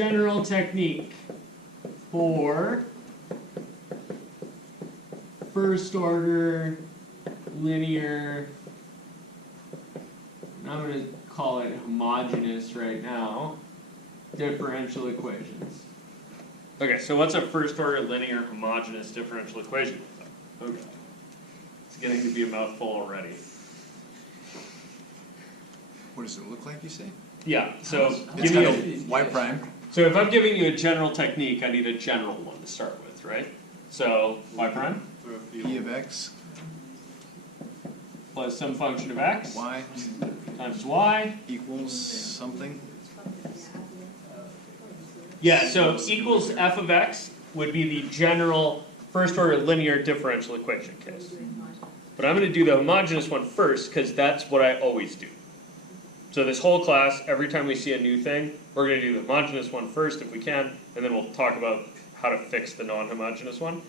general technique for first order linear, I'm going to call it homogeneous right now, differential equations. Okay, so what's a first order linear homogeneous differential equation? Okay. It's getting to be a mouthful already. What does it look like, you say? Yeah, so It's give got me a y prime. so if I'm giving you a general technique, I need a general one to start with, right? So y prime P of x, plus some function of x y times y. equals something. Yeah, so equals f of x would be the general first order linear differential equation case. But I'm going to do the homogeneous one first because that's what I always do. So this whole class, every time we see a new thing, we're going to do the homogeneous one first if we can, and then we'll talk about how to fix the non-homogeneous one.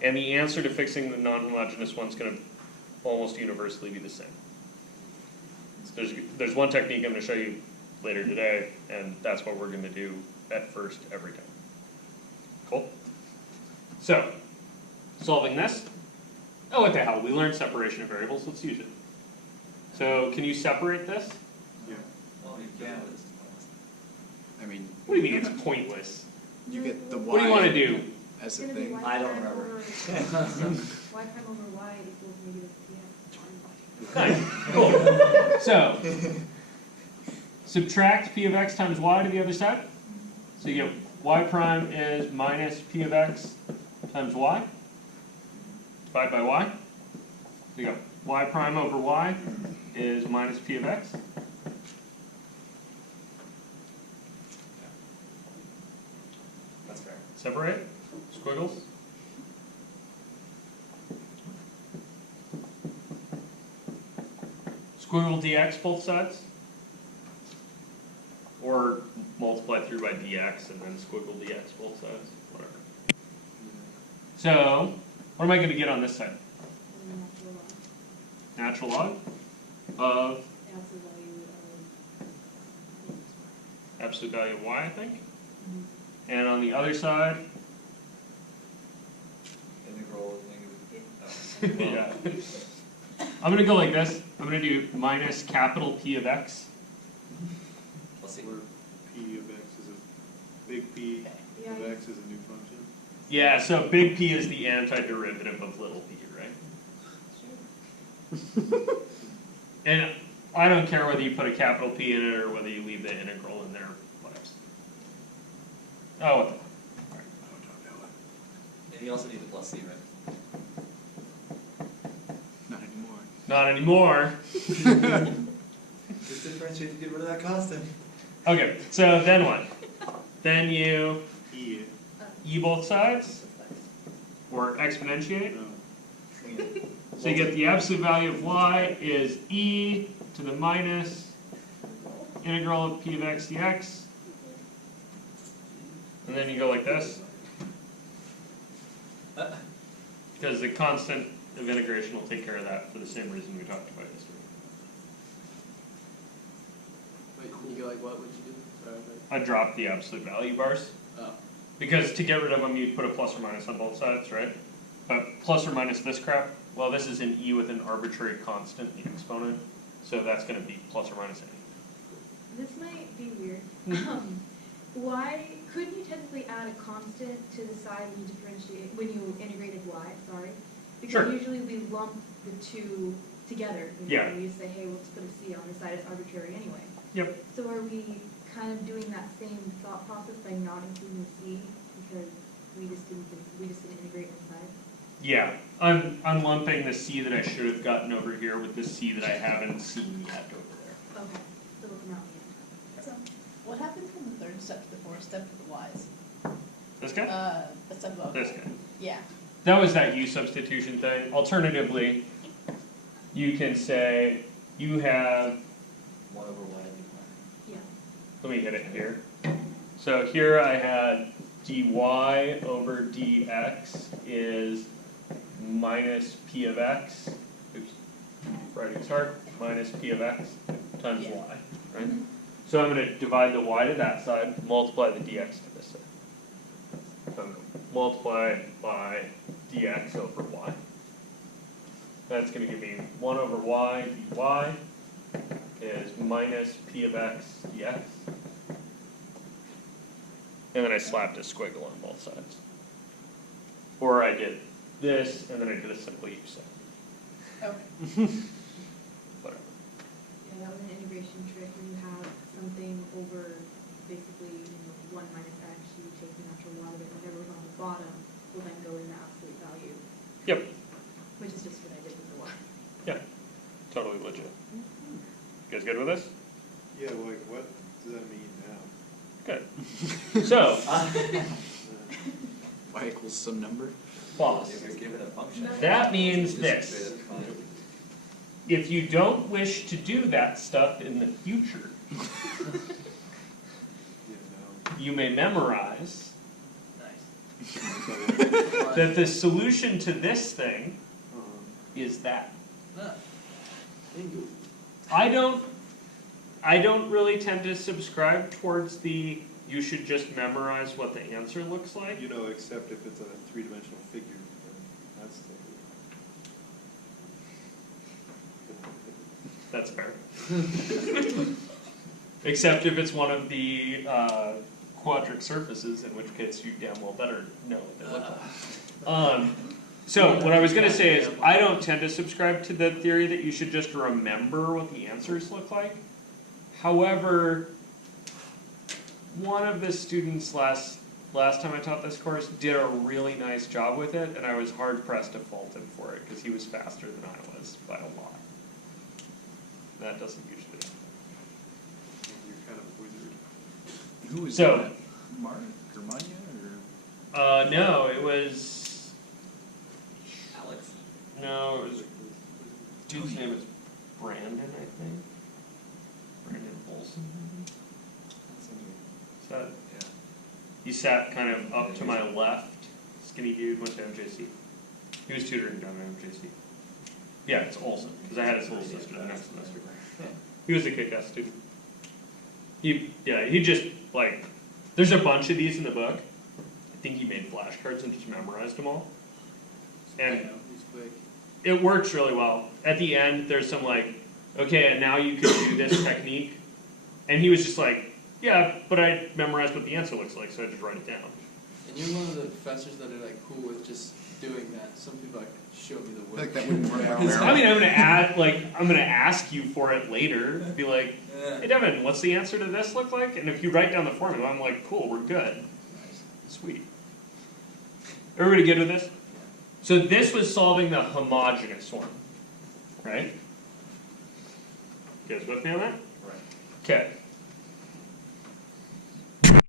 And the answer to fixing the non-homogeneous one is going to almost universally be the same. There's one technique I'm going to show you later today, and that's what we're going to do at first every time. Cool? So, solving this. Oh, what the hell, we learned separation of variables, let's use it. So, can you separate this? Well, you can. I mean, What do you mean it's pointless? you get the y What do you want to do? as a thing. I don't remember. Y prime over y equals negative px. Nice, cool. So, subtract p of x times y to the other side. So you get y prime is minus p of x times y. Divide by y. So you go y prime over y is minus p of x. That's fair. Separate. Squiggles. Squiggle dx both sides. Or multiply through by dx and then squiggle dx both sides. Whatever. So, what am I going to get on this side? Natural log of absolute value of y, I think. And on the other side, Integral of negative. yeah. I'm going to go like this. I'm going to do minus capital P of x. Let's see. Where P of x is a big P Yeah, of x is a new function. Yeah, so big P is the antiderivative of little p, right? And I don't care whether you put a capital P in it or whether you leave the integral in there, whatever. Oh, what the? And you also need the plus c, right? Not anymore. Not anymore. Just differentiate to get rid of that constant. Okay, so then what? Then you E. e both sides, or exponentiate. No. So you get the absolute value of y is e to the minus integral of p of x dx. And then you go like this. Because the constant of integration will take care of that for the same reason we talked about yesterday. Wait, you go like what would you do? Sorry, I dropped the absolute value bars. oh. Because to get rid of them, you put a plus or minus on both sides, right? But plus or minus this crap, well, this is an e with an arbitrary constant, the exponent. So that's going to be plus or minus any. This might be weird. Why couldn't you technically add a constant to the side when you differentiate when you integrated y? Sorry, because Sure. usually we lump the two together. Yeah. We just say, hey, let's put a c on the side. It's arbitrary anyway. Yep. So are we kind of doing that same thought process by not including the c because we just didn't integrate inside? Yeah, I'm lumping the c that I should have gotten over here with the c that I haven't seen yet over there. Okay, so we'll come out in the end. So, what happens from the third step to the fourth step for the y's? This guy? The step above. This guy. Yeah. That was that u substitution thing. Alternatively, you can say you have, 1 over y. Yeah. let me hit it here. So here I had dy over dx is minus p of x, oops, writing start, minus p of x times Yeah. y, right? So I'm gonna divide the y to that side, multiply the dx to this side. So I'm gonna multiply by dx over y. That's gonna give me 1 over y dy is minus p of x dx. And then I slapped a squiggle on both sides. Or I did this, and then I did a simple u set. Okay. Whatever. Yeah, that was an integration trick where you have something over basically, 1 minus x, you take the natural log of it, whatever's on the bottom will then go in the absolute value, Yep, which is just what I did with the y. yeah, totally legit. You guys good with this? Yeah, like, what does that mean now? Good. So, Y equals some number? boss, If you're given a function. that means just this. straight up define it. If you don't wish to do that stuff in the future, Yeah, no. you may memorize Nice. that the solution to this thing is that. Ah. Bingo. I don't really tend to subscribe towards the you should just memorize what the answer looks like. You know, except if it's a three-dimensional figure, then that's the. That's fair. Except if it's one of the quadric surfaces, in which case you damn well better know what they look like. So what I was gonna say is, I don't tend to subscribe to the theory that you should just remember what the answers look like. However, one of the students last time I taught this course did a really nice job with it, and I was hard pressed to fault him for it, because he was faster than I was by a lot. That doesn't usually happen. You're kind of a wizard. Who was So- that? Mark or Manya or? No, it was, Alex? no, it was, dude's name is Brandon, I think. Brandon Olson, maybe? Is that, Yeah. he sat kind of up to my left, skinny dude, went to MJC. He was tutoring down at MJC. Yeah, it's Olson, because I had his little sister the next semester. He was a kick-ass student. He just, like, there's a bunch of these in the book. I think he made flashcards and just memorized them all. And Yeah, he's quick. it works really well. At the end, there's some like, okay, and now you can do this technique. And he was just like, yeah, but I memorized what the answer looks like, so I just write it down. And you're one of the professors that are like cool with just doing that. Some people like show me the I feel work. like that wouldn't work out I very mean, I'm gonna ask you for it later. Be like, hey Devin, what's the answer to this look like? And if you write down the formula, I'm like, cool, we're good. Nice. Sweet. Everybody good with this? So this was solving the homogeneous one, right? You guys with me on that? Right. Okay.